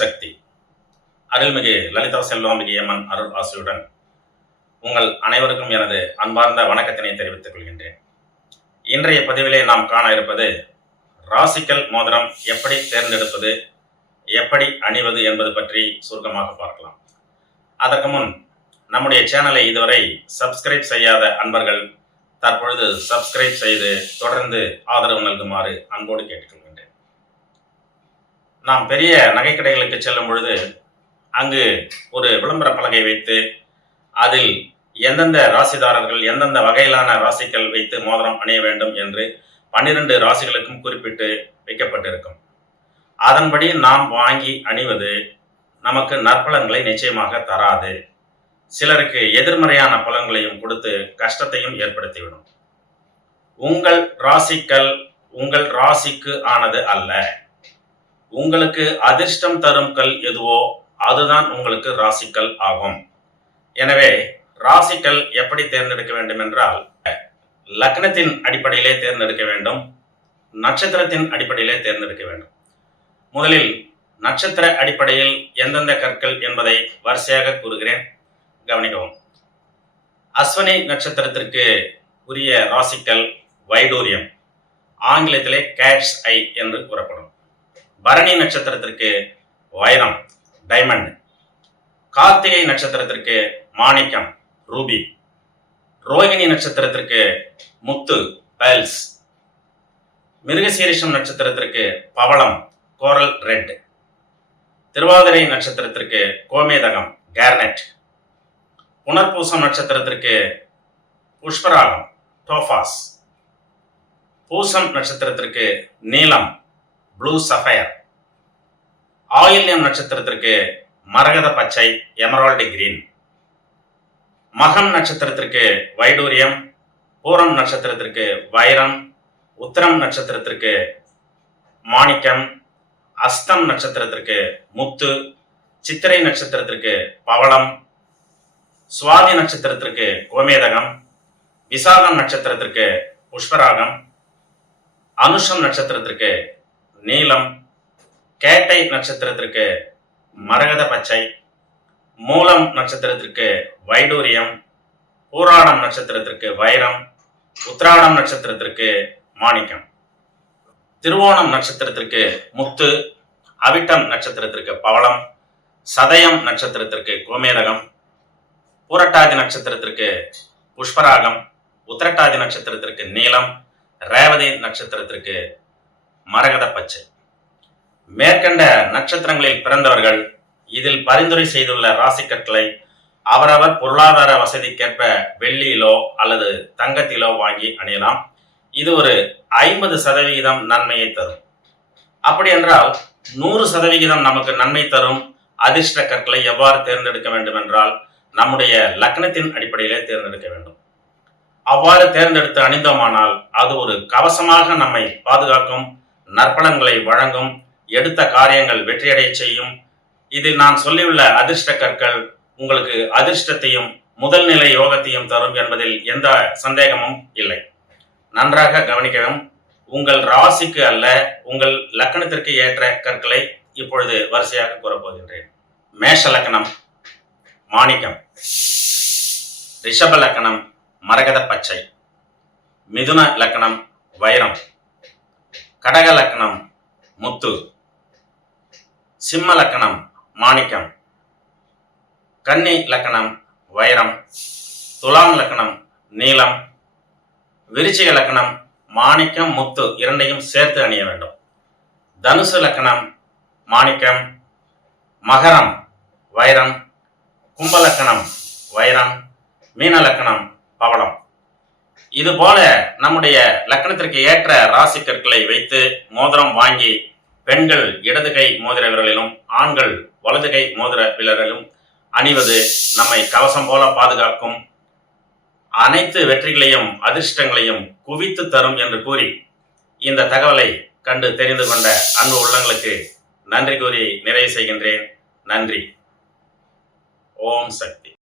சக்தி. அருள்மிகு லலிதா செல்வாமிகு அம்மன் அருள் ஆசியுடன் உங்கள் அனைவருக்கும் எனது அன்பார்ந்த வணக்கத்தினை தெரிவித்துக் கொள்கின்றேன். இன்றைய பதிவிலே நாம் காண இருப்பது ராசிக்கல் மோதிரம் எப்படி தேர்ந்தெடுப்பது எப்படி அணிவது என்பது பற்றி சுருக்கமாக பார்க்கலாம். அதற்கு முன் நம்முடைய சேனலை இதுவரை சப்ஸ்கிரைப் செய்யாத அன்பர்கள் தற்பொழுது சப்ஸ்கிரைப் செய்து தொடர்ந்து ஆதரவு நல்குமாறு அன்போடு கேட்டுக்கொள்கிறேன். நாம் பெரிய நகைக்கடைகளுக்கு செல்லும் பொழுது அங்கு ஒரு விளம்பர பலகை வைத்து அதில் எந்தெந்த ராசிதாரர்கள் எந்தெந்த வகையிலான ராசிகள் வைத்து மோதிரம் அணிய வேண்டும் என்று பன்னிரண்டு ராசிகளுக்கும் குறிப்பிட்டு வைக்கப்பட்டிருக்கும். அதன்படி நாம் வாங்கி அணிவது நமக்கு நற்பலன்களை நிச்சயமாக தராது. சிலருக்கு எதிர்மறையான பலன்களையும் கொடுத்து கஷ்டத்தையும் ஏற்படுத்திவிடும். உங்கள் ராசிக்கல் உங்கள் ராசிக்கு ஆனது அல்ல. உங்களுக்கு அதிர்ஷ்டம் தரும் கல் எதுவோ அதுதான் உங்களுக்கு ராசிக்கல் ஆகும். எனவே ராசிக்கல் எப்படி தேர்ந்தெடுக்க வேண்டும் என்றால் லக்னத்தின் அடிப்படையிலே தேர்ந்தெடுக்க வேண்டும் நட்சத்திரத்தின் அடிப்படையிலே தேர்ந்தெடுக்க வேண்டும். முதலில் நட்சத்திர அடிப்படையில் எந்தெந்த கற்கள் என்பதை வரிசையாக கூறுகிறேன். கவனிக்கவும். அஸ்வனி நட்சத்திரத்திற்கு உரிய ராசிக்கல் வைடூரியம் ஆங்கிலத்திலே கேட்ஸ் ஐ என்று கூறப்படும். பரணி நட்சத்திரத்திற்கு வைரம் டைமண்ட் கார்த்திகை நட்சத்திரத்திற்கு மாணிக்கம் ரூபி ரோகிணி நட்சத்திரத்திற்கு முத்து பேல்ஸ் மிருகசீரிஷம் நட்சத்திரத்திற்கு பவளம் கோரல் ரெட் திருவாதிரை நட்சத்திரத்திற்கு கோமேதகம் கேர்னெட் புனர்பூசம் நட்சத்திரத்திற்கு புஷ்பராகம் டோஃபாஸ் பூசம் நட்சத்திரத்திற்கு நீலம் ப்ளூ சஃபயர் ஆயில்யம் நட்சத்திரத்திற்கு மரகத பச்சை எமரால்டு கிரீன். மகம் நட்சத்திரத்திற்கு வைடூரியம் பூரம் நட்சத்திரத்திற்கு வைரம் உத்தரம் நட்சத்திரத்திற்கு மாணிக்கம் அஸ்தம் நட்சத்திரத்திற்கு முத்து சித்திரை நட்சத்திரத்திற்கு பவளம் சுவாதி நட்சத்திரத்திற்கு கோமேதகம் விசாகம் நட்சத்திரத்திற்கு புஷ்பராகம் அனுஷம் நட்சத்திரத்திற்கு நீலம் கேட்டை நட்சத்திரத்திற்கு மரகத பச்சை மூலம் நட்சத்திரத்திற்கு வைடூரியம் பூராடம் நட்சத்திரத்திற்கு வைரம் உத்ராடம் நட்சத்திரத்திற்கு மாணிக்கம். திருவோணம் நட்சத்திரத்திற்கு முத்து அவிட்டம் நட்சத்திரத்திற்கு பவளம் சதயம் நட்சத்திரத்திற்கு கோமேதகம் பூரட்டாதி நட்சத்திரத்திற்கு புஷ்பராகம் உத்திரட்டாதி நட்சத்திரத்திற்கு நீலம் ரேவதி நட்சத்திரத்திற்கு மரகத பச்சை. மேற்கண்ட நட்சத்திரங்களில் பிறந்தவர்கள் இதில் பரிந்துரை செய்துள்ள ராசிக்கற்களை அவரவர் பொருளாதார வசதிக்கேற்ப வெள்ளியிலோ அல்லது தங்கத்திலோ வாங்கி அணியலாம். இது ஒரு ஐம்பது சதவிகிதம் நன்மையை தரும். அப்படி என்றால் நூறு சதவிகிதம் நமக்கு நன்மை தரும் அதிர்ஷ்ட கற்களை எவ்வாறு தேர்ந்தெடுக்க வேண்டும் என்றால் நம்முடைய லக்னத்தின் அடிப்படையிலே தேர்ந்தெடுக்க வேண்டும். அவ்வாறு தேர்ந்தெடுத்து அணிந்தோமானால் அது ஒரு கவசமாக நம்மை பாதுகாக்கும் நற்பலன்களை வழங்கும் எடுத்த காரியங்கள் வெற்றியடைய செய்யும். இதில் நான் சொல்லியுள்ள அதிர்ஷ்ட கற்கள் உங்களுக்கு அதிர்ஷ்டத்தையும் முதல் நிலை யோகத்தையும் தரும் என்பதில் எந்த சந்தேகமும் இல்லை. நன்றாக கவனிக்கவும். உங்கள் ராசிக்கு அல்ல உங்கள் லக்கணத்திற்கு ஏற்ற கற்களை இப்பொழுது வரிசையாக கூறப்போகின்றேன். மேஷ லக்கணம் மாணிக்கம். ரிஷப லக்கணம் மரகத பச்சை. மிதுன லக்கணம் வைரம். கடக லக்கணம் முத்து. சிம்ம லக்கணம் மாணிக்கம். கன்னி லக்கணம் வைரம். துலாம் லக்கணம் நீலம். விருச்சிக லக்கணம் மாணிக்கம் முத்து இரண்டையும் சேர்த்து அணிய வேண்டும். தனுசு லக்கணம் மாணிக்கம். மகரம் வைரம். கும்பலக்கணம் வைரம். மீன லக்கணம் பவளம். இது போல நம்முடைய லக்கணத்திற்கு ஏற்ற ராசி கற்களை வைத்து மோதிரம் வாங்கி பெண்கள் இடது கை மோதிர விரலிலும் ஆண்கள் வலது கை மோதிர விரலிலும் அணிவது நம்மை கவசம் போல பாதுகாக்கும் அனைத்து வெற்றிகளையும் அதிர்ஷ்டங்களையும் குவித்து தரும் என்று கூறி இந்த தகவலை கண்டு தெரிந்து கொண்ட அன்பு உள்ளங்களுக்கு நன்றி கூறி நிறைவு செய்கின்றேன். நன்றி. ஓம் சக்தி.